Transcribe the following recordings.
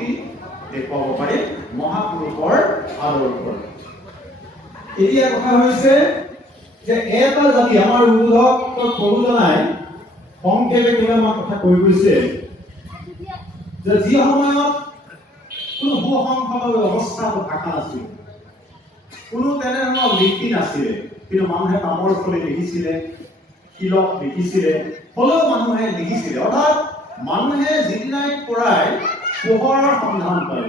গতি দেখুৱাব পাৰিম মহাপুৰুষৰ আদৰ্শৰ পৰা। এতিয়া কথা হৈছে যে এটা জাতি আমাৰ উদ্বোধক প্ৰয়োজনাই সংক্ষেপে কেইটামান কথা কৈ গৈছে যে যি সময়ত কোনো সুসংসদৰ ব্যৱস্থা থকা নাছিল, কোনো তেনেধৰণৰ লিপি নাছিলে, কিন্তু মানুহে নামৰ ফলি লিখিছিলে, শিলত লিখিছিলে, হলেও মানুহে লিখিছিলে। অৰ্থাৎ মানুহে যিদিনাৰ পৰাই পোহৰৰ সন্ধান পায়,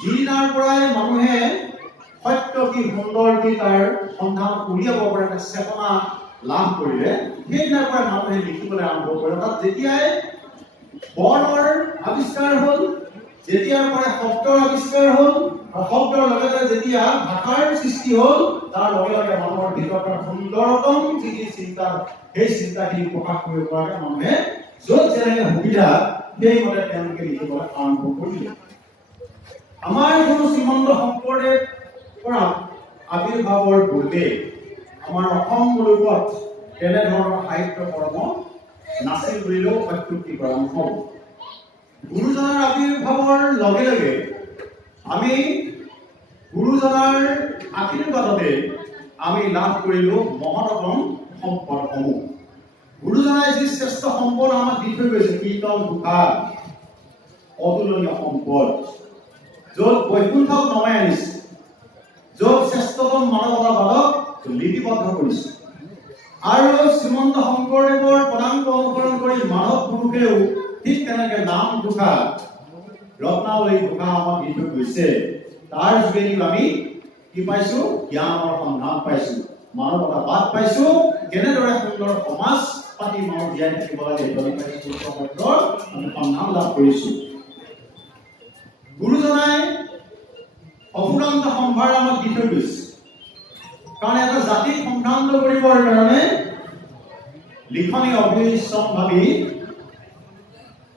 যিদিনাৰ পৰাই মানুহে সত্য কি সুন্দৰ কি তাৰ সন্ধান উলিয়াব পাৰে চেতনা লাভ কৰিলে, সেইদিনাৰ পৰাই মানুহে লিখিবলৈ আৰম্ভ কৰে। অৰ্থাৎ যেতিয়াই বৰ্ণৰ আৱিষ্কাৰ হ'ল, যেতিয়াৰ পৰাই শব্দৰ আৱিষ্কাৰ হ'ল, আৰু শব্দৰ লগে লগে যেতিয়া ভাষাৰ সৃষ্টি হ'ল, তাৰ লগে লগে মানুহৰ ভিতৰত সুন্দৰতম যিখিনি চিন্তা, সেই চিন্তাখিনি প্ৰকাশ কৰিব পৰাকে মানুহে য'ত যেনেকে সুবিধা সেইমতে তেওঁলোকে লিখিবলৈ আৰম্ভ কৰিলে। আমাৰ গুৰু শ্ৰীমন্ত শংকৰদেৱ পৰা আবিৰ্ভাৱৰ পূৰ্বে আমাৰ অসম মূলকত তেনেধৰণৰ সাহিত্য কৰ্ম নাছিল বুলিলেও অত্যুক্তি কৰা নহ'ব। গুৰুজনাৰ আবিৰ্ভাৱৰ লগে লগে আমি গুৰুজনাৰ আশীৰ্বাদতে আমি লাভ কৰিলোঁ মহত্তম সম্পদসমূহ। গুৰুজনাই যি শ্ৰেষ্ঠ সম্পদ আমাক দি থৈ গৈছে, কীৰ্তন ঘোষা, অতুলনীয় সম্পদ, য'ত বৈকুণ্ঠক নমাই আনিছে, য'ত শ্ৰেষ্ঠতম মানৱতাবাদক লিপিবদ্ধ কৰিছে। আৰু শ্ৰীমন্ত শংকৰদেৱৰ পদাংক অনুসৰণ কৰি মানৱ পুৰুষেও ঠিক তেনেকে নাম ঘোষা, ৰত্নাৱলী ঘোষা আমাক দি থৈ গৈছে। তাৰ যোগেদি আমি কি পাইছো? জ্ঞানৰ সন্ধান পাইছো, মানৱতাবাদ পাইছো, কেনেদৰে সুন্দৰ সমাজ পাতি মানুহ জীয়াই থাকিব লাগে আমি সন্ধান লাভ কৰিছো। গুৰুজনাই অফুৰন্ত সম্ভাৰ আমাক দি থৈ গৈছে। কাৰণ এটা জাতিক সম্ভ্ৰান্ত কৰিবৰ কাৰণে লিখনি অবিশ্ৰম ভাবি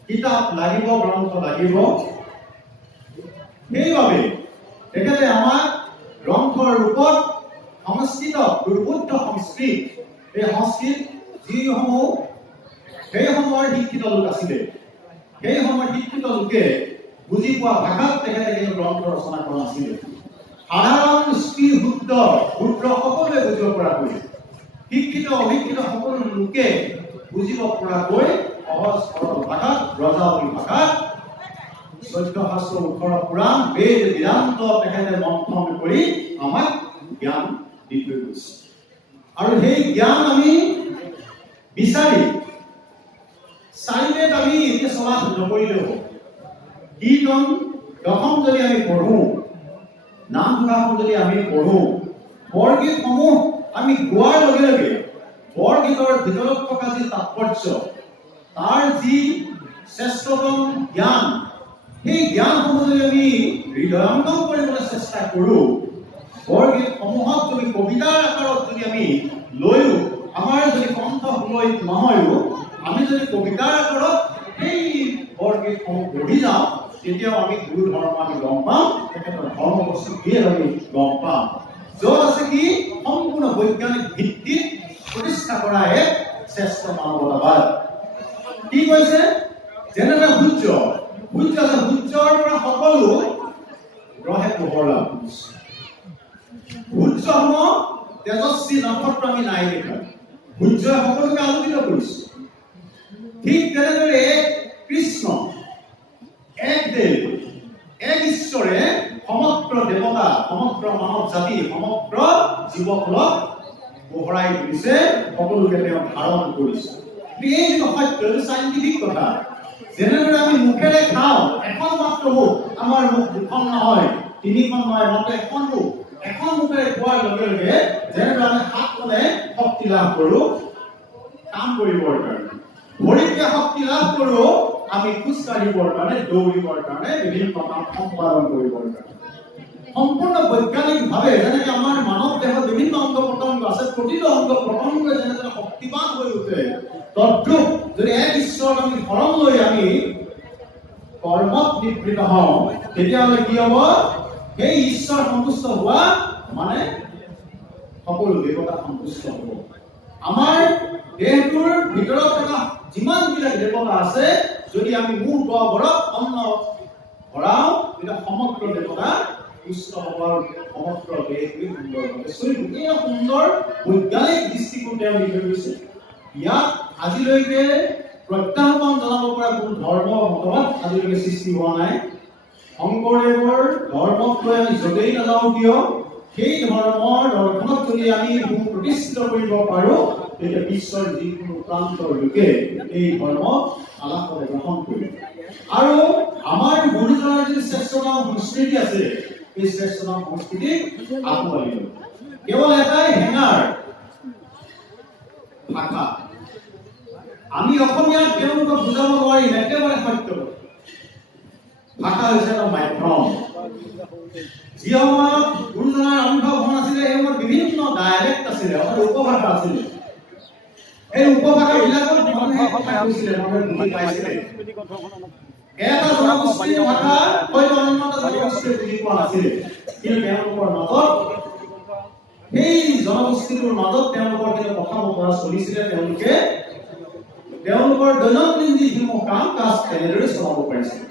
কিতাপ লাগিব, গ্ৰন্থ লাগিব। সেইবাবে তেখেতে আমাক গ্ৰন্থৰ ৰূপত সংস্কৃত, দুৰ্বোধ্য সংস্কৃত, এই সংস্কৃত যিসমূহ সেই সময়ৰ শিক্ষিত লোক আছিলে, সেই সময়ৰ শিক্ষিত লোকে বুজি পোৱা ভাষাত তেখেতে কিন্তু গ্ৰন্থ ৰচনা কৰা নাছিলে। সাধাৰণ স্ত্ৰী শুদ্ধ সকলোৱে বুজিব পৰাকৈ, শিক্ষিত অশিক্ষিত সকলো লোকে বুজিব পৰাকৈ সহজ সৰল ভাষাত, ব্ৰজাৱলী ভাষাত 14 শাস্ত্ৰ 18 পুৰাণ বেদ বেদান্ত তেখেতে মন্থন কৰি আমাক জ্ঞান দি থৈ গৈছে। আৰু সেই জ্ঞান আমি বিচাৰি চাৰিবেদ আমি এতিয়া চলা নকৰিলেও হ'ব। কীৰ্তন দশম যদি আমি পঢ়ো, নাম ঘোষাসমূহ যদি আমি পঢ়ো, বৰগীতসমূহ আমি গোৱাৰ লগে লগে বৰগীতৰ ভিতৰত থকা যি তাৎপৰ্য, তাৰ যি শ্ৰেষ্ঠতম জ্ঞান, সেই জ্ঞানসমূহ যদি আমি হৃদয়ংগম কৰিবলৈ চেষ্টা কৰো, বৰগীতসমূহত যদি কবিতাৰ আকাৰত যদি আমি লৈও, আমাৰ যদি কণ্ঠ সুলয় নহয়ও, আমি যদি কবিতাৰ আকাৰত সেই বৰগীতসমূহ পঢ়ি যাওঁ, তেতিয়াও আমি গুৰু ধৰ্ম আমি গম পাম, তেখেতৰ ধৰ্ম বস্তু কি আমি গম পাম। য'ত আছে কি সম্পূৰ্ণ বৈজ্ঞানিক ভিত্তিত প্ৰতিষ্ঠা কৰা এক শ্ৰেষ্ঠ মানৱতাবাদ। কি কৈছে? যেনেদৰে সূৰ্য আছে, সূৰ্যৰ পৰা সকলো গ্ৰহে পোহৰ লাভ কৰিছে। সূৰ্যসমূহ তেজস্বী নক্ষত্ৰ আমি নাই দেখা, সূৰ্যই সকলোকে আলোকিত কৰিছে। ঠিক তেনেদৰে কৃষ্ণ, এক দেৱ, এক ঈশ্বৰে সমগ্ৰ দেৱতা, সমগ্ৰ মানৱ জাতি, সমগ্ৰ জীৱকুলক পোহৰাই তুলিছে, সকলোকে তেওঁ ধাৰণ কৰিছে। এই যিটো সত্য, এইটো চাইণ্টিফিক কথা। যেনেদৰে আমি মুখেৰে খাওঁ, এখন মাত্ৰ মুখ, আমাৰ মুখ দুখন নহয়, তিনিখন নহয়, মাত্ৰ এখন মুখ, এখন মুখেৰে খোৱাৰ লগে লগে যেনেদৰে আমি হাতখনে শক্তি লাভ কৰো কাম কৰিবৰ কাৰণে, ভৰিকে শক্তি লাভ কৰো আমি খোজ কাঢ়িবৰ কাৰণে, দৌৰিবৰ কাৰণে, বিভিন্ন কাম সম্পাদন কৰিবৰ কাৰণে। সম্পূৰ্ণ বৈজ্ঞানিকভাৱে যেনেকে আমাৰ মানৱ দেহত বিভিন্ন অংগ প্ৰত্যংগ আছে, প্ৰতিটো অংগ প্ৰত্যংগই যেনেদৰে শক্তিবান হৈ উঠে, তদ্ৰূপ যদি এক ঈশ্বৰক আমি শৰণ লৈ আমি কৰ্মত নিবৃত্ত হওঁ, তেতিয়াহ'লে কি হ'ব? সেই ঈশ্বৰ সন্তুষ্ট হোৱা মানে সকলো দেৱতা সন্তুষ্ট হ'ব। আমাৰ দেহটোৰ ভিতৰত থকা যিমানবিলাক দেৱতা আছে, যদি আমি মুখ বৰত অন্ন এটা সমগ্ৰ দেৱতা সুস্থ হবৰ সমগ্ৰ দেশে সুন্দৰভাৱে চলিব। এই সুন্দৰ বৈজ্ঞানিক দৃষ্টিকোণ তেওঁ দি থৈ গৈছে। ইয়াত আজিলৈকে প্ৰত্যাহ্বান জনাব পৰা কোনো ধৰ্ম মতবাদ আজিলৈকে সৃষ্টি হোৱা নাই। শংকৰদেৱৰ ধৰ্মক লৈ আমি য'তেই নাযাওঁ কিয় সেই ধৰ্মৰ দৰ্শনত যদি আমি সুপ্ৰতিষ্ঠিত কৰিব পাৰোঁ তেতিয়া বিশ্বৰ যিকোনো প্ৰান্তৰ লোকে এই ধৰ্ম আলাপতে গ্ৰহণ কৰিব। আৰু আমাৰ গুৰুজনাৰ যি শ্ৰেষ্ঠতম সংস্কৃতি আছে এই শ্ৰেষ্ঠতম সংস্কৃতিক আঁকোৱালি ল'ব। কেৱল এটাই হেঙাৰ ভাষা। আমি অসমীয়াত তেওঁলোকক বুজাব নোৱাৰিম, একেবাৰে সত্য। ভাষা হৈছে এটা মাধ্যম। যি সময়ত গুৰুজনাৰ আবিৰ্ভাৱ হোৱা নাছিলে সেই সময়ত বিভিন্ন ডাইলেক্ট আছিলে, উপভাষা আছিলে। এই উপভাষাবিলাকত মানুহে কথা কৈছিলে, মানুহে বুজি পাইছিলে। এটা জনগোষ্ঠীৰ ভাষা হয়তো অন্য এটা জনগোষ্ঠীয়ে বুজি পোৱা নাছিলে, কিন্তু তেওঁলোকৰ মাজত সেই জনগোষ্ঠীটোৰ মাজত তেওঁলোকৰ কিন্তু কথা বতৰা চলিছিলে। তেওঁলোকৰ দৈনন্দিন যিসমূহ কাম কাজ তেনেদৰে চলাব পাৰিছিল।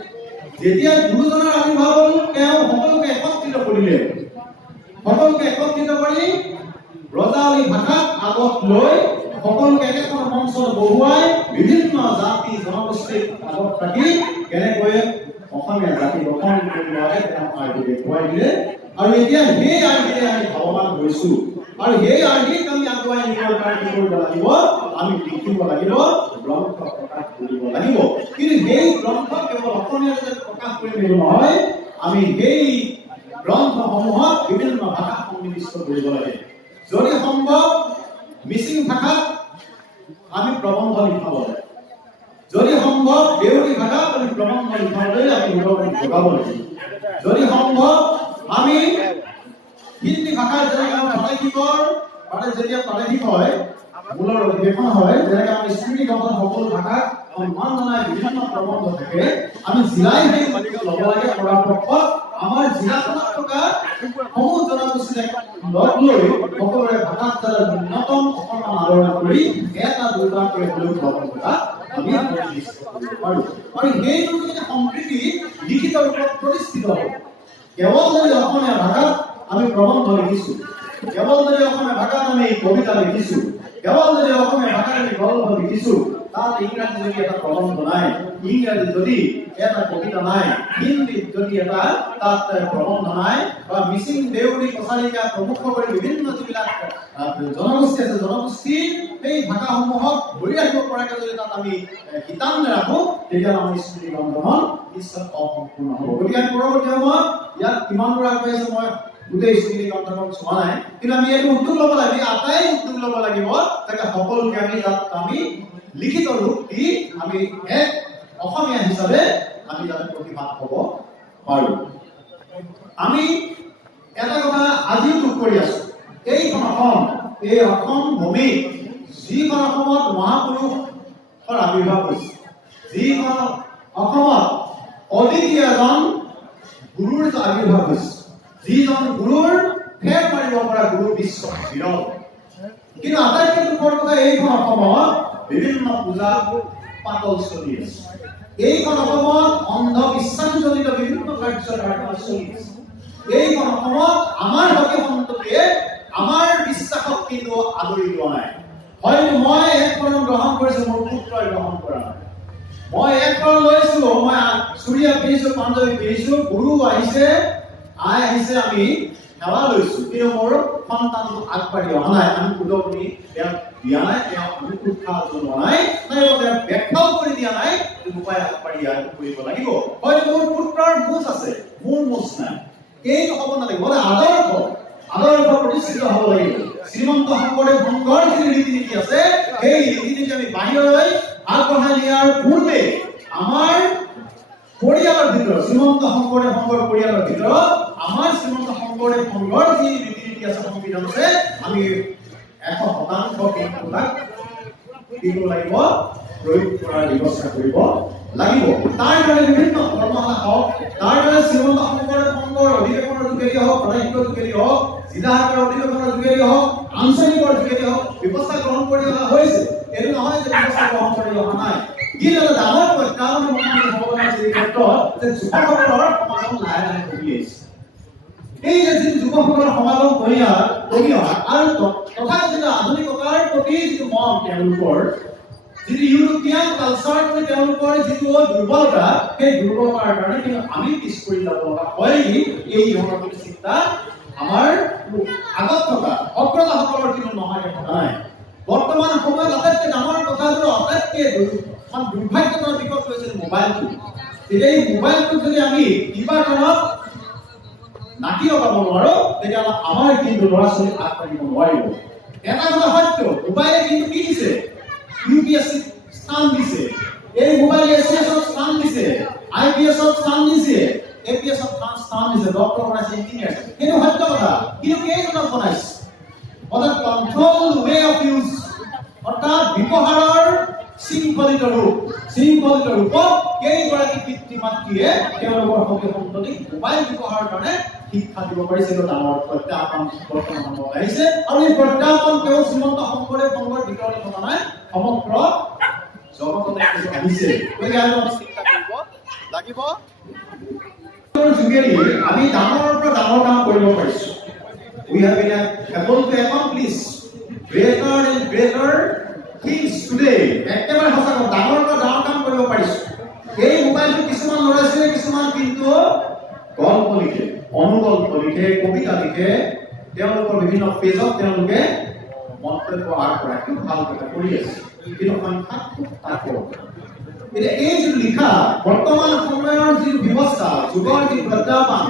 যেতিয়া গুৰুজনাৰ আবিৰ্ভাৱ হ'ল তেওঁ সকলোকে একত্ৰিত কৰিলে। সকলোকে একত্ৰিত কৰি ৰজাৱলী ভাষাক আগত লৈ সকলোকে একেখন মঞ্চত বহুৱাই বিভিন্ন জাতি জনগোষ্ঠীক আগত ৰাখি কেনেকৈ অসমীয়া জাতি গঠন কৰিব লাগে তেওঁ আৰ্হি দেখুৱাই দিলে। আৰু এতিয়া সেই আৰ্হিৰে আমি ভাৱবান হৈছো। আৰু সেই আৰ্হিক আমি আগুৱাই নিবৰ কাৰণে কি কৰিব লাগিব? আমি লিখিব লাগিব, গ্ৰন্থ প্ৰকাশ কৰিব লাগিব। কিন্তু সেই গ্ৰন্থ কেৱল অসমীয়াতে প্ৰকাশ কৰিলে নহয়, আমি সেই গ্ৰন্থসমূহত বিভিন্ন ভাষা সন্নিৱিষ্ট কৰিব লাগে। যদি সম্ভৱ মিচিং ভাষাত আমি প্ৰবন্ধ লিখাব লাগে। যদি সম্ভৱ দেউৰী ভাষাত আমি প্ৰবন্ধ লিখাবলৈ আমি যোগাব লাগিব। যদি সম্ভৱ আমি হিন্দী ভাষাত যেনেকৈ যেতিয়া প্ৰাদেশিক হয় মূলৰ অধিৱেশন হয়, যেনেকৈ আমি স্মৃতি গ্ৰন্থত সকলো ভাষাক সন্মান জনাই বিভিন্ন প্ৰবন্ধ থাকে, আমি জিলাই সেই ল'ব লাগে। পৰাপক্ষত আমাৰ জিলাখনত থকা সমূহ জনগোষ্ঠীক লগ লৈ সকলোৰে ভাষাত যাতে ন্যূনতম অকণমান আদৰণি কৰি এটা দুটাকৈ হ'লেও প্ৰবন্ধ আমি প্ৰতিষ্ঠিত কৰিব পাৰোঁ। আৰু সেইটো যদি সম্প্ৰীতি লিখিত ৰূপত প্ৰতিষ্ঠিত হ'ব। কেৱল যদি অসমীয়া ভাষাত আমি প্ৰবন্ধ লিখিছোঁ, কেৱল যদি অসমীয়া ভাষাত আমি কবিতা লিখিছোঁ, কেৱল যদি অসমীয়া ভাষাত আমি গল্প লিখিছোঁ, তাত ইংৰাজী যদি এটা প্ৰবন্ধ নাই, ইংৰাজীত যদি এটা কবিতা নাই, হিন্দীত যদি এটা তাত প্ৰবন্ধ নাই, বা মিচিং দেউৰী কছাৰীকা প্ৰমুখ কৰি বিভিন্ন যিবিলাক জনগোষ্ঠী আছে জনগোষ্ঠীৰ সেই ভাষাসমূহক ধৰি ৰাখিব পৰাকৈ যদি তাত আমি শিতান নাৰাখোঁ তেতিয়া আমাৰ স্মৃতি গ্ৰন্থখন নিশ্চয় অসম্পূৰ্ণ হ'ব। গতিকে পৰৱৰ্তী সময়ত ইয়াত কিমান দূৰ আগবাঢ়িছে মই গোটেই স্মৃতি গ্ৰন্থখন চোৱা নাই, কিন্তু আমি এইটো উদ্যোগ ল'ব লাগিব, আটাই উদ্যোগ ল'ব লাগিব তাকে সকলোকে আমি লিখিত ৰূপ দি আমি এক অসমীয়া হিচাপে আমি যাতে প্ৰতিভাত হ'ব পাৰোঁ। আমি এটা কথা আজিও দুখ কৰি আছোঁ, এইখন অসম, এই অসম ভূমিত যিখন অসমত মহাপুৰুষৰ আবিৰ্ভাৱ হৈছে, যিখন অসমত অদ্বিতীয় এজন গুৰুৰ আবিৰ্ভাৱ হৈছে, যিজন গুৰুৰ ফেৰ মাৰিব পৰা গুৰু বিশ্ব বিৰল। কিন্তু আটাইতকৈ দুখৰ কথা এইখন অসমত বিভিন্ন পূজা পাতল চলি আছে। এইখন অসমত অন্ধবিশ্বাসজনিত বিভিন্ন কাৰ্যকলাপ চলি আছে। এইখন অসমত আমাৰ হকে সন্ততিয়ে আমাৰ বিশ্বাসক কিন্তু আদৰি লোৱা নাই। হয়তো মই এক শৰণ গ্ৰহণ কৰিছোঁ, মোৰ পুত্ৰই গ্ৰহণ কৰা নাই। মই এক শৰণ লৈছোঁ, মই চুৰিয়া পিন্ধিছোঁ, পাঞ্জাবী পিন্ধিছোঁ, গুৰু আহিছে, আই আহিছে, আমি সেৱা লৈছোঁ, কিন্তু মোৰ সন্তানটো আগবাঢ়ি অহা নাই। আমি উদগনি তেওঁক দিয়া নাই, তেওঁক আমি উৎসাহ জনোৱা নাই, নাইবা তেওঁক ব্যাখ্যাও কৰি দিয়া নাই উপায় আগবাঢ়ি কৰিব লাগিব। হয়তো মোৰ পুত্ৰৰ মুচ আছে, মোৰ মুচ নাই, এইটো হ'ব নালাগিব। আদৰ্শ প্ৰতিষ্ঠিত হ'ব লাগিব। শ্ৰীমন্ত শংকৰদেৱ সংঘৰ যি ৰীতি নীতি আছে সেই ৰীতি নীতি আমি বাহিৰলৈ আগবঢ়াই নিয়াৰ পূৰ্বে আমাৰ পৰিয়ালৰ ভিতৰত, শ্ৰীমন্ত শংকৰদেৱ সংঘৰ পৰিয়ালৰ ভিতৰত আমাৰ শ্ৰীমন্ত শংকৰদেৱ সংঘৰ যি ৰীতি নীতি আছে, সংবিধান আছে, আমি 100% কি কৰিব লাগিব? প্ৰয়োগ কৰাৰ ব্যৱস্থা কৰিব লাগিব। তাৰ কাৰণে বিভিন্ন কৰ্মশালা হওক, তাৰ কাৰণে শ্ৰীমন্ত শংকৰদেৱ সংঘৰ অধিৱেশনৰ যোগেদি হওক, প্ৰাদেশিকৰ যোগেদি হওক, জিলা শাখাৰ অধিৱেশনৰ যোগেদি হওক, আঞ্চলিকৰ যোগেদি হওক ব্যৱস্থা গ্ৰহণ কৰি অহা হৈছে। এইটো নহয় যে ব্যৱস্থা গ্ৰহণ কৰি অহা নাই। কিন্তু এটা ডাঙৰ প্ৰত্যাহ্বানৰ সন্মুখীন হ'ব লগা হৈছে এই ক্ষেত্ৰত যে যুৱকসকলৰ সমাগম লাহে লাহে কমি আহিছে। এই যে যুৱকসকলৰ সমাগম কমি অহা আৰু তথাপিও আধুনিকতাৰ প্ৰতি যিটো মন তেওঁলোকৰ, যিটো ইউৰোপীয়ান কালচাৰ প্ৰতি তেওঁলোকৰ যিটো দুৰ্বলতা, সেই দুৰ্বলতাৰ কাৰণে কিন্তু আমি পিছ পৰি যাব লগা হয় নেকি এই ধৰণৰ চিন্তা আমাৰ আগত থকা অগ্ৰজাসকলৰ কিন্তু নহয় থকা নাই। বৰ্তমান সময়ত আটাইতকৈ ডাঙৰ কথাটো আটাইতকৈ দুৰ্ভাগ্যজনক দিশত হৈছে মোবাইলটো। এতিয়া এই মোবাইলটো যদি আমি কিবা কাৰণত নাকি লগাব নোৱাৰো তেতিয়াহ'লে আমাৰ কিন্তু ল'ৰা ছোৱালী আগবাঢ়িব নোৱাৰিব। এটা কথা সত্য, মোবাইলে কিন্তু কি দিছে? UPSC স্থান দিছে, এই মোবাইল SCS স্থান দিছে, IPS স্থান দিছে, APS স্থান দিছে, ডক্টৰ বনাইছে, ইঞ্জিনিয়াৰ। সেইটো সত্য কথা, কিন্তু কেইজনক বনাইছে? অৰ্থাৎ কন্ট্ৰল ৱে অফ ইউজ, অৰ্থাৎ ব্যৱহাৰৰ শৃংখলিত ৰূপত কেইগৰাকী পিতৃ মাতৃয়ে তেওঁলোকৰ সন্তানক মোবাইল ব্যৱহাৰৰ কাৰণে শিক্ষা দিব পাৰিছে। ডাঙৰ প্ৰত্যাহ্বান বৰ্তমান সময়ত আহিছে, আৰু এই প্ৰত্যাহ্বান কেৱল শ্ৰীমন্ত শংকৰদেৱ সংঘৰ ভিতৰতে থকা নাই, সমগ্ৰ জগততে আহিছে। গতিকে আমি চিন্তা কৰিব লাগিব। যোগেদি আমি ডাঙৰৰ পৰা ডাঙৰ কাম কৰিব পাৰিছো। We have been able to accomplish greater and greater things today. একেবাৰে সঁচা কথা, ডাঙৰৰ পৰা ডাঙৰ কাম কৰিব পাৰিছো। এই মোবাইলটো কিছুমান ল'ৰা ছোৱালীয়ে কিছুমান কিন্তু গল্প লিখে, অনুগল্প লিখে, কবিতা লিখে, তেওঁলোকৰ বিভিন্ন পেজত তেওঁলোকে মন্তব্য আগবঢ়ায়, খুব ভাল কথা কৰি আছে, কিন্তু সংখ্যা খুব তাকৰ। এতিয়া এই যিটো লিখা বৰ্তমান সময়ৰ যি ব্যৱস্থা, যুগৰ যি প্ৰত্যাহ্বান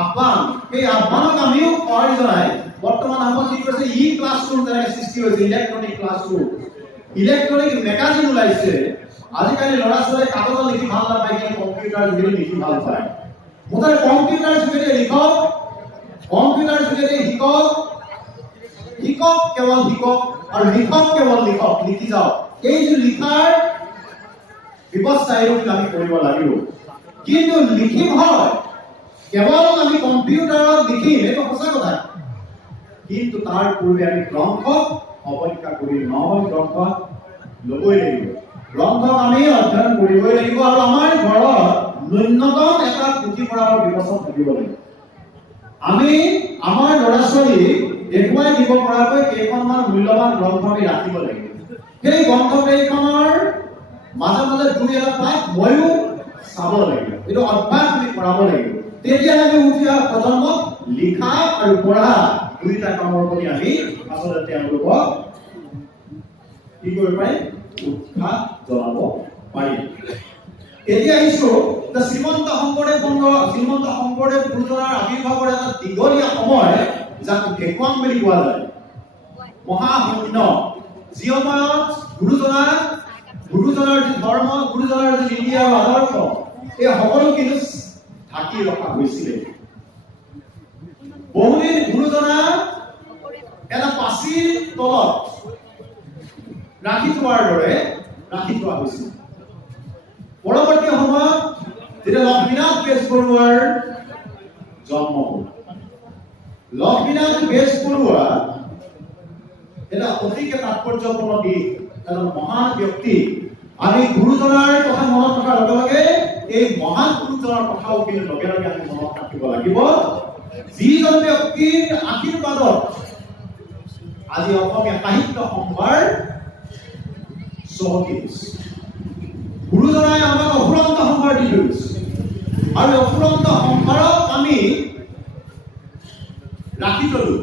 আহ্বান, সেই আহ্বানক আমিও সঁহাৰি জনাই বৰ্তমান সময়ত কি কৰিছে, ক্লাছৰুম যেনেকৈ সৃষ্টি হৈছে, ইলেক্ট্ৰনিক ক্লাছৰুম, ইলেক্ট্ৰনিক মেগাজিন ওলাইছে। আজিকালি ল'ৰা ছোৱালীয়ে কাগজত লিখি ভাল নাপায়, কিন্তু কম্পিউটাৰ যোগেদি লিখি ভাল পায়। মুঠতে কম্পিউটাৰ যোগেদি লিখক, কম্পিউটাৰ যোগেদি শিকক, শিকক কেৱল শিকক, আৰু লিখক কেৱল লিখক, লিখি যাওক। এই যি লিখাৰ ব্যৱস্থা এইটো আমি কৰিব লাগিব। কিন্তু লিখিম হয়, কেৱল আমি কম্পিউটাৰত লিখিম, এইটো সঁচা কথা, কিন্তু তাৰ পূৰ্বে আমি গ্ৰন্থক অৱজ্ঞা কৰি নহয়, গ্ৰন্থ ল'বই লাগিব, গ্ৰন্থক আমি অধ্যয়ন কৰিবই লাগিব, আৰু আমাৰ ঘৰত ন্যূনতম এটা পুথিভঁৰালৰ ব্যৱস্থা থাকিব লাগিব। আমি আমাৰ ল'ৰা ছোৱালীক দেখুৱাই দিব পৰাকৈ কেইখনমান মূল্যৱান গ্ৰন্থ আমি ৰাখিব লাগিব। সেই গ্ৰন্থ কেইখনৰ মাজে মাজে দুই এটা পাঠ ময়ো চাব লাগিব, এইটো অভ্যাস আমি কৰাব লাগিব। তেতিয়া আমি উঠি অহা প্ৰজন্মক লিখা আৰু পঢ়া দুইটা কামৰ প্ৰতি আমি আচলতে তেওঁলোকক কি কৰিব পাৰিম, উৎসাহ জনাব পাৰিম। এতিয়া আহিছো যে শ্ৰীমন্ত শংকৰদেৱ গুৰুজনাৰ আৱিৰ্ভাৱৰ এটা দীঘলীয়া সময়, যাক ভেকুৱাম বুলি কোৱা যায়, মহাশূন্য, যি সময়ত গুৰুজনাৰ যি ধৰ্ম, গুৰুজনাৰ যি নীতি আৰু আদৰ্শ, এই সকলো কিন্তু ঢাকি ৰখা হৈছিলে। বহুদিন গুৰুজনা এটা পাচিৰ তলত ৰাখি থোৱাৰ দৰে ৰাখি থোৱা হৈছিল। পৰৱৰ্তী সময়ত যেতিয়া লক্ষ্মীনাথ বেজবৰুৱাৰ জন্ম হ'ল, লক্ষ্মীনাথ বেজবৰুৱা এটা অতিকে তাৎপৰ্যপূৰ্ণ দিশ, এজন মহান ব্যক্তি। আমি গুৰুজনাৰ কথা মনত ৰখাৰ লগে লগে এই মহান গুৰুজনাৰ কথাও কিন্তু লগে লগে আমি মনত ৰাখিব লাগিব, যিজন ব্যক্তিৰ আশীৰ্বাদত আজি অসমীয়া সাহিত্য সম্ভাৰ চহকী হৈছে। গুৰুজনাই আমাক অফুৰন্ত সম্ভাৰ দি গৈছে, আৰু অফুৰন্ত সম্ভাৰক আমি ৰাখি থলো।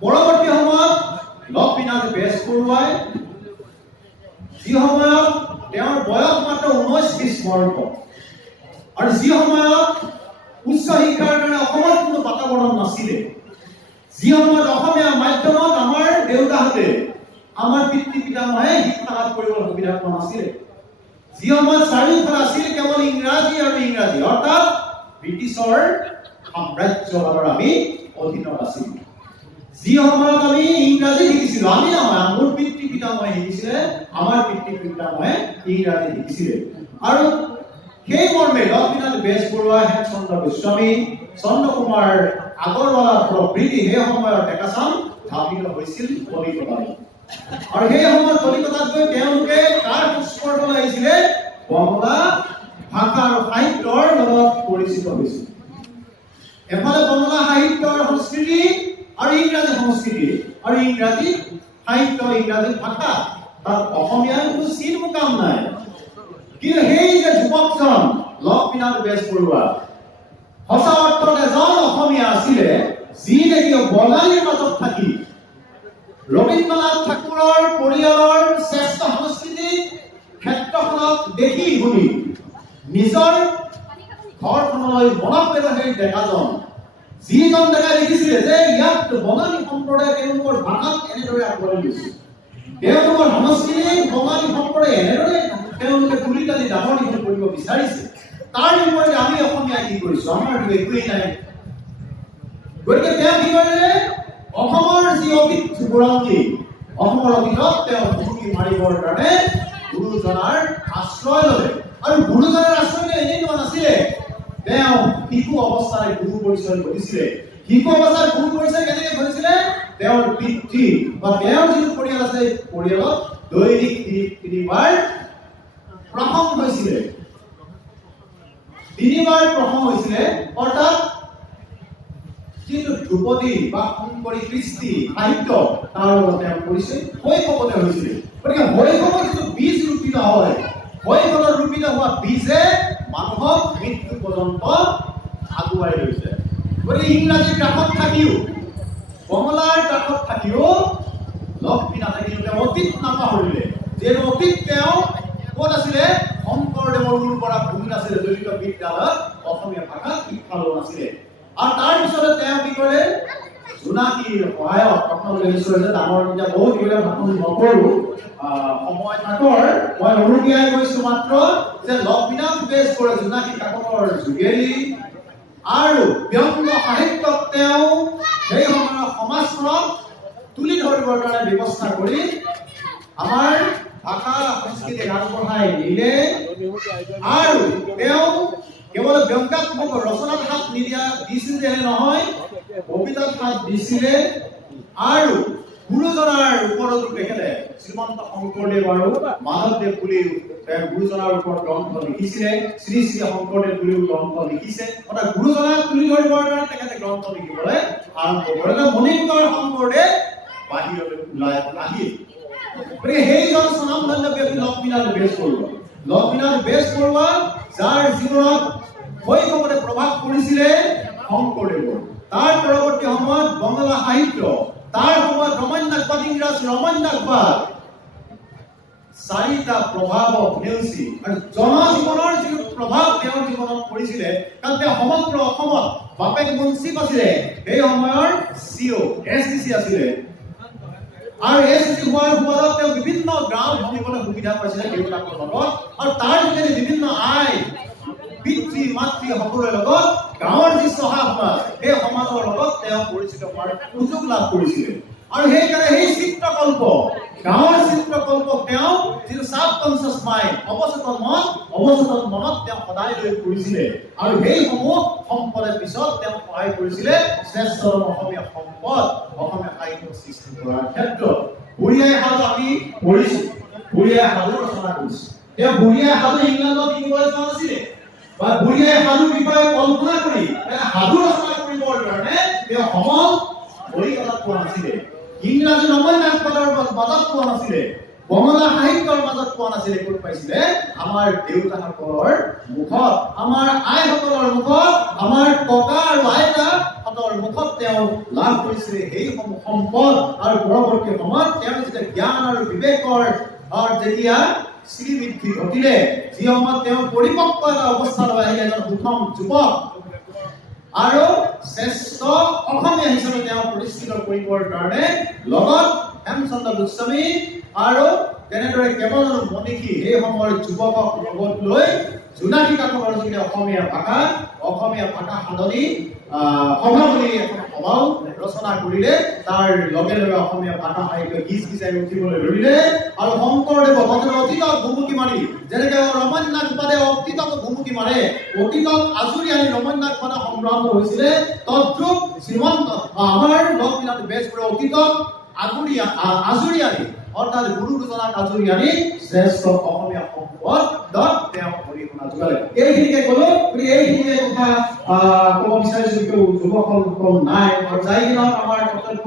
পৰৱৰ্তী সময়ত লক্ষ্মীনাথ বেজবৰুৱাই, যি সময়ত তেওঁৰ বয়স মাত্ৰ 19-20 বৰ্ষ, আৰু যি সময়ত উচ্চ শিক্ষাৰ কাৰণে অসমত কোনো বাতাবৰণ নাছিলে, যি সময়ত অসমীয়া মাধ্যমত আমাৰ দেউতাহঁতে, আমাৰ পিতৃ পিতামহে শিক্ষা লাভ কৰিবলৈ সুবিধা পোৱা নাছিলে, যি সময়ত চাৰিওফালে আছিল কেৱল ইংৰাজী আৰু ইংৰাজী, অৰ্থাৎ ব্ৰিটিছৰ সাম্ৰাজ্যবাদৰ আমি অধীনত আছিলোঁ, যি সময়ত আমি ইংৰাজী শিকিছিলো, আমি নহয়, মোৰ পিতৃ পিতামহে শিকিছিলে, আমাৰ পিতৃ পিতামহে ইংৰাজী শিকিছিলে। আৰু সেই মৰ্মে লক্ষ্মীনাথ বেজবৰুৱা, হেমচন্দ্ৰ গোস্বামী, চন্দ্ৰকুমাৰ আগৰৱালা প্ৰভৃতি সেই সময়ৰ ডেকাচাম ধাবিত হৈছিল কলিকতালৈ। আৰু সেই সময়ত কলিকতাত গৈ তেওঁলোকে কাৰ সংস্পৰ্শলৈ আহিছিলে বঙলা ভাষা আৰু সাহিত্যৰ লগত পৰিচিত হৈছিল এফালে বঙলা সাহিত্য আৰু সংস্কৃতি আৰু ইংৰাজী সংস্কৃতি আৰু ইংৰাজী সাহিত্য ইংৰাজী ভাষা তাত অসমীয়াৰ কোনো চিন মুকাম নাই কিন্তু সেই যে যুৱকজন লক্ষ্মীনাথ বেজবৰুৱা সঁচা অৰ্থত এজন অসমীয়া আছিলে যি নেকি বঙালীৰ মাজত থাকি ৰবীন্দ্ৰনাথ ঠাকুৰৰ পৰিয়ালৰ শ্ৰেষ্ঠ সাংস্কৃতিক ক্ষেত্ৰখনক দেখি শুনি নিজৰ ঘৰখনলৈ মনত পেলোৱা সেই ডেকাজন যিজন ডেকাই দেখিছিলে যে ইয়াত বঙালী সম্প্ৰদায়ে তেওঁলোকৰ ভাষাত এনেদৰে আগবাঢ়ি গৈছে তেওঁলোকৰ সংস্কৃতিক বঙালী সম্প্ৰদায়ে এনেদৰে তেওঁলোকে তুলি তালি ডাঙৰ দীঘল কৰিব বিচাৰিছে তাৰ বিপৰীতে আমি অসমীয়া কি কৰিছো আমাৰ একোৱেই নাই গতিকে তেওঁ কি কৰিলে অসমৰ যি অতীত বুৰঞ্জী অসমৰ অতীতত তেওঁ ভুমুকি মাৰিবৰ কাৰণে গুৰুজনাৰ আশ্ৰয় ল'লে আৰু গুৰুজনাৰ আশ্ৰয় এনেই লোৱা নাছিলে তেওঁ শিশু অৱস্থাৰে গুৰু পৰিচয় কৰিছিলে শিশু অৱস্থাৰ গুৰু পৰিচয় কেনেকৈ কৰিছিলে তেওঁৰ পিতৃ বা তেওঁৰ যিটো পৰিয়াল আছে পৰিয়ালত দৈনিক তিনিবাৰ প্ৰসংগ হৈছিলে অৰ্থাৎ যিটো ধ্ৰুপদী বা শংকৰী কৃষ্টি সাহিত্য তাৰ লগত তেওঁ পৰিচয় শৈশৱতে হৈছিলে গতিকে শৈশৱৰ যিটো বীজ ৰোপিত হয় শৈশৱত ৰোপিত হোৱা বীজে মানুহক মৃত্যু পৰ্যন্ত আগুৱাই লৈছে গতিকে ইংৰাজীৰ কাষত থাকিও বঙলাৰ কাষত থাকিও লক্ষ্মীনাথে কিন্তু অতীত নাপাহৰিলে যে অতীত তেওঁ ক'ত আছিলে শংকৰদেৱৰ গুৰুৰ পৰা ভূমিত আছিলে দলিত বিদ্যালয়ত অসমীয়া ভাষাত শিক্ষা লোৱা নাছিলে আৰু তাৰ পিছতে তেওঁ কি কৰে জোনাকীৰ সহায়ত আপোনালোকে নিশ্চয় যে ডাঙৰ এতিয়া বহুত এইবিলাক ভাষণ নকৰো সময় নাকৰ মই অনুজ্ঞাই কৈছো মাত্ৰ যে লক্ষ্মীনাথ বেজবৰুৱা জোনাকী কাকতৰ যোগেদি আৰু ব্যংগ সাহিত্যত তেওঁ সেই সময়ৰ সমাজখনক তুলি ধৰিবৰ কাৰণে ব্যৱস্থা কৰি আমাৰ ভাষা সংস্কৃতি আগবঢ়াই নিলে আৰু তেওঁ কেৱল ব্যংগাত্মক ৰচনাত হাত দিছিল যেনে নহয় কবিতাত হাত দিছিলে আৰু গুৰুজনাৰ ওপৰতো তেখেতে শ্ৰীমন্ত শংকৰদেৱ আৰু মাধৱদেৱ বুলি গুৰুজনাৰ ওপৰত গ্ৰন্থ লিখিছিলে শ্ৰী শ্ৰী শংকৰদেৱ বুলিও গ্ৰন্থ লিখিছে অৰ্থাৎ গুৰুজনাক তুলি ধৰিবৰ কাৰণে তেখেতে গ্ৰন্থ লিখিবলৈ আৰম্ভ কৰিলে মণিকৰ শংকৰদেৱ বাহিৰলৈ ওলাই আহিল গতিকে সেইজন স্বনামধন্য ব্যক্তি লক্ষ্মীনাথ বেজবৰুৱা যাৰ জীৱনত শৈশৱতে প্ৰভাৱ পৰিছিলে শংকৰদেৱৰ তাৰ পৰৱৰ্তী সময়ত বঙলা সাহিত্য তাৰ সময়ত ৰমন্যাসবাদ ইংৰাজ ৰমন্যাসবাদ চাৰিটা প্ৰভাৱক নেওচি আৰু জনজীৱনৰ যিটো প্ৰভাৱ তেওঁৰ জীৱনত পৰিছিলে কাৰণ তেওঁ সমগ্ৰ অসমত বাপেক মুন্সিপ আছিলে সেই সময়ৰ চিঅ এছডিচি আছিলে আৰু এছডিচি হোৱাৰ সময়ত তেওঁ বিভিন্ন গাঁও ভ্ৰমিবলৈ সুবিধা পাইছিলে দেউতাকৰ লগত আৰু তাৰ যোগেদি বিভিন্ন আইন পিতৃ মাতৃ সকলোৰে লগত গাঁৱৰ যি চহা সমাজ সেই সমাজৰ লগত তেওঁ পৰিচিত হোৱাৰ সুযোগ লাভ কৰিছিলে আৰু সেইকাৰণে সেই চিত্ৰকল্প গাঁৱৰ চিত্ৰকল্পক তেওঁ যিটো সাবকনচিয়াছ মাইণ্ড অৱচেতন মনত তেওঁ সদায় লৈ ফুৰিছিলে আৰু সেইসমূহ সম্পদে পিছত তেওঁ সহায় কৰিছিলে শ্ৰেষ্ঠ অসমীয়া সম্পদ অসমীয়া সাহিত্য সৃষ্টি কৰাৰ ক্ষেত্ৰত বুঢ়ীআই সাধু আমি পঢ়িছো বুঢ়ীআই সাধু ৰচনা কৰিছো তেওঁ বুঢ়ীআই সাধু ইংলেণ্ডত শিকিবলৈ যোৱা নাছিলে বা বুঢ়ীআই সাধুৰ বিষয়ে কল্পনা কৰি সাধু ৰচনা কৰিবৰ কাৰণে তেওঁ সমল অভিজ্ঞতা পোৱা নাছিলে ইংৰাজী ৰমন্যাসবাদৰ মাজত পোৱা নাছিলে বঙলা সাহিত্যৰ মাজত পোৱা নাছিলে ক'ত পাইছিলে আমাৰ দেউতাসকলৰ মুখত আমাৰ আইসকলৰ মুখত আমাৰ ককা আৰু আইতাহঁতৰ মুখত তেওঁ লাভ কৰিছিলে সেইসমূহ সম্পদ আৰু পৰৱৰ্তী সময়ত তেওঁ যেতিয়া জ্ঞান আৰু বিবেকৰ যেতিয়া শ্ৰীবৃদ্ধি ঘটিলে যি সময়ত তেওঁ পৰিপক্ক এটা অৱস্থালৈ আহিলে এজন সুষম যুৱক আৰু শ্ৰেষ্ঠ অসমীয়া হিচাপে তেওঁ প্ৰতিষ্ঠিত কৰিবৰ কাৰণে লগত হেমচন্দ্ৰ গোস্বামী আৰু তেনেদৰে কেৱলজন মনীষী সেই সময়ৰ যুৱকক লগত লৈ জোনাকী কাকতৰ যোগেদি অসমীয়া ভাষা সাধনী সভা বুলি এখন সভাও ৰচনা কৰিলে তাৰ লগে লগে অসমীয়া ভাষা সাহিত্য গিজাই উঠিবলৈ ধৰিলে আৰু শংকৰদেৱ অতীতক ভুমুকি মাৰি যেনেকৈ ৰমন্যাসবাদে অতীতক ভুমুকি মাৰে অতীতক আজৰি আনি ৰমন্যাসবাদে সংগ্ৰাম হৈছিলে তদ্ৰূপ শ্ৰীমন্ত আমাৰ লক্ষ্মীনাথ বেজবৰুৱা অতীতক আজৰি আনি অৰ্থাৎ গুৰু দুজনা কাজুৰি আনি শ্ৰেষ্ঠ অসমীয়া সম্পদত তেওঁ অৰিহণা যোগালে। এইখিনিকে ক'লো, গতিকে এইখিনিকে কথা ক'ব বিচাৰিছো। যুৱকসকল নাই, যাই দিনত আমাৰ কৰ্তব্য